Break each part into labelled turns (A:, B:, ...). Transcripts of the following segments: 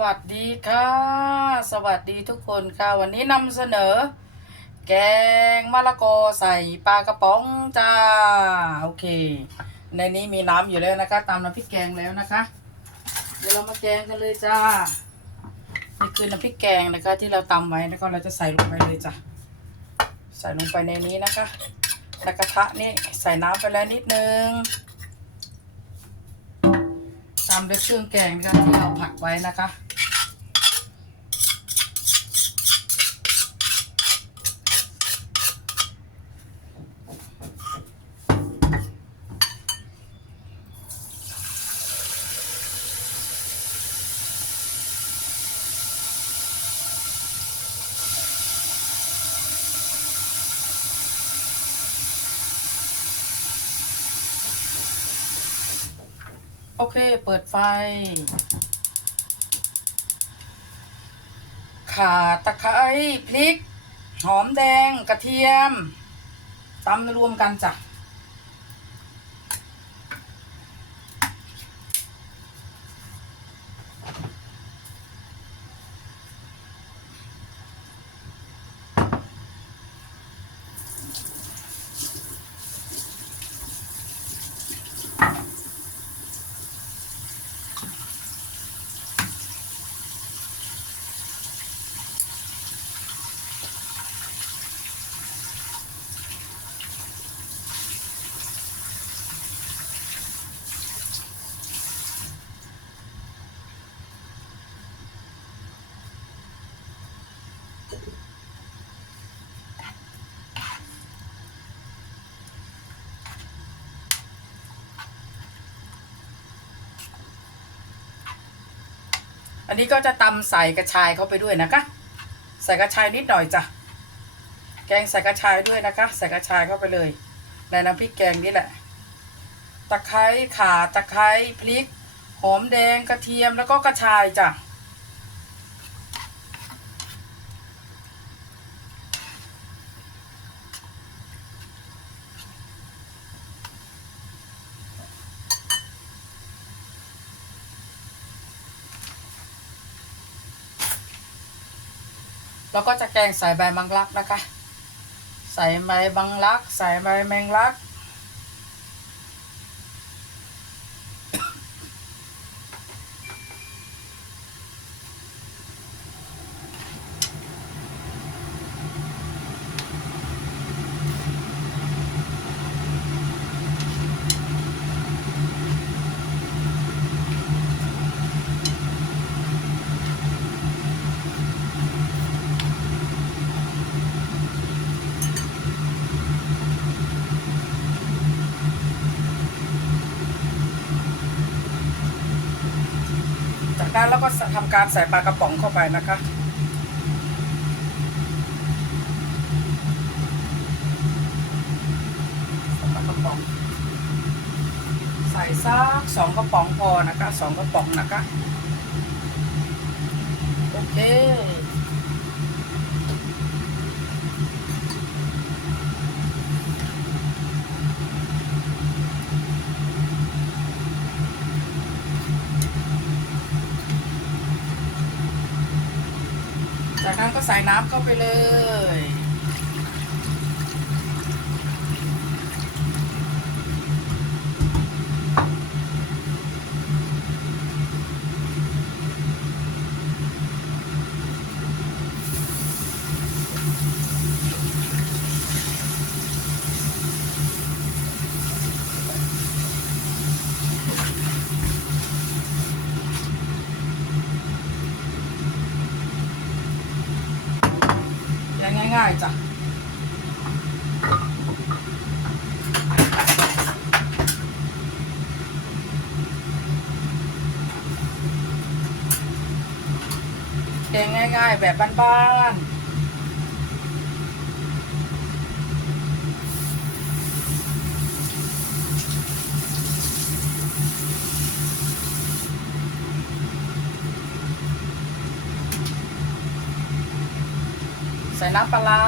A: สวัสดีค่ะ สวัสดีทุกคนค่ะ วันนี้นำเสนอ แกงมะละกอใส่ปลากระป๋องจ้า โอเค ในนี้มีน้ำอยู่แล้วนะคะ ตามน้ำพริกแกงแล้วนะคะ เดี๋ยวเรามาแกงกันเลยจ้า นี่คือน้ำพริกแกงนะคะ ที่เราตำไว้แล้วก็เราจะใส่ลงไปเลยจ้ะใส่ลงไปในนี้นะคะในกระทะนี่ใส่น้ำไปแล้วนิดนึงตามด้วยเครื่องแกงนะคะที่เราผักไว้นะคะ โอเค เปิดไฟ ข่าตะไคร้พริก หอมแดงกระเทียมตำรวมกันจ้ะ อันนี้ก็จะตำใส่กระชายเข้าไปด้วยนะคะ ใส่กระชายนิดหน่อยจ้ะ แกงใส่กระชายด้วยนะคะ ใส่กระชายเข้าไปเลย ในน้ำพริกแกงนี่แหละ ตะไคร้ข่าตะไคร้พริก หอมแดงกระเทียมแล้วก็กระชายจ้ะ แล้วก็จะแกงใส่ใบมังลักนะคะ ใส่ใบมังลัก ใส่ใบแมงลัก จากนั้วก็ทำการใส่ปลากระป๋องเข้าไปนะคะใส่ปลากระป๋อง ใส่ซักสองกระป๋องพอนะคะสองกระป๋องนะคะ โอเค จา ก็ใส่น้ำเข้าไปเลย ยั ง่ายๆจ้ะแกงง่ายๆ แบบบ้านๆ ใส่น้ำปลา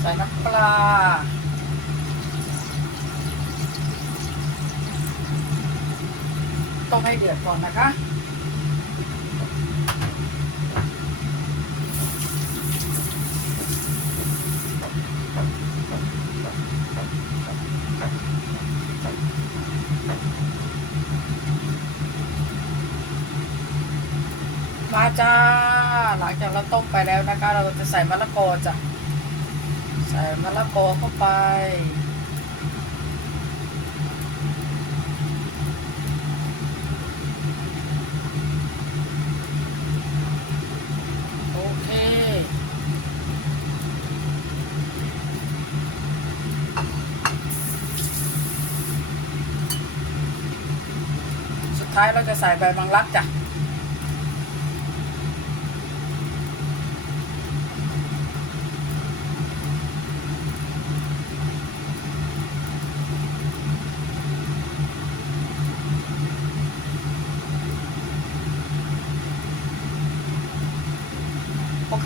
A: ใส่น้ำปลาต้มให้เดือดก่อนนะคะ มาจ้า หลังจากเราต้มไปแล้วนะคะ เราจะใส่มะละกอจ้ะ ใส่มะละกอเข้าไป โอเค สุดท้ายเราจะใส่ใบมังลักจ้ะ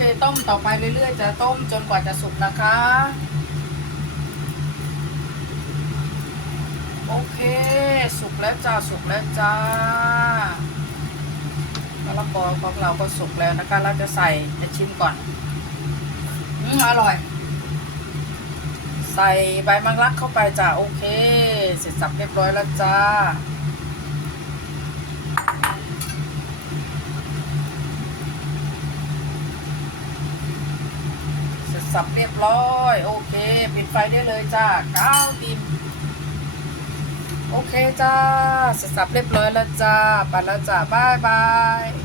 A: เคต้มต่อไปเรื่อยๆ จะต้มจนกว่าจะสุกนะคะ โอเค สุกแล้วจ้า สุกแล้วจ้ามะละกอของเราก็สุกแล้วนะคะ เราจะใส่จะชิมก่อน อืมอร่อย ใส่ใบมังลักเข้าไปจ้า โอเค เสร็จสับเรียบร้อยแล้วจ้า เสับเรียบร้อย โอเค ปิดไฟได้เลยจ้าก้าวดิน โอเคจ้าสับเรียบร้อยแล้วจ้าไปแล้วจ้าบ๊ายบาย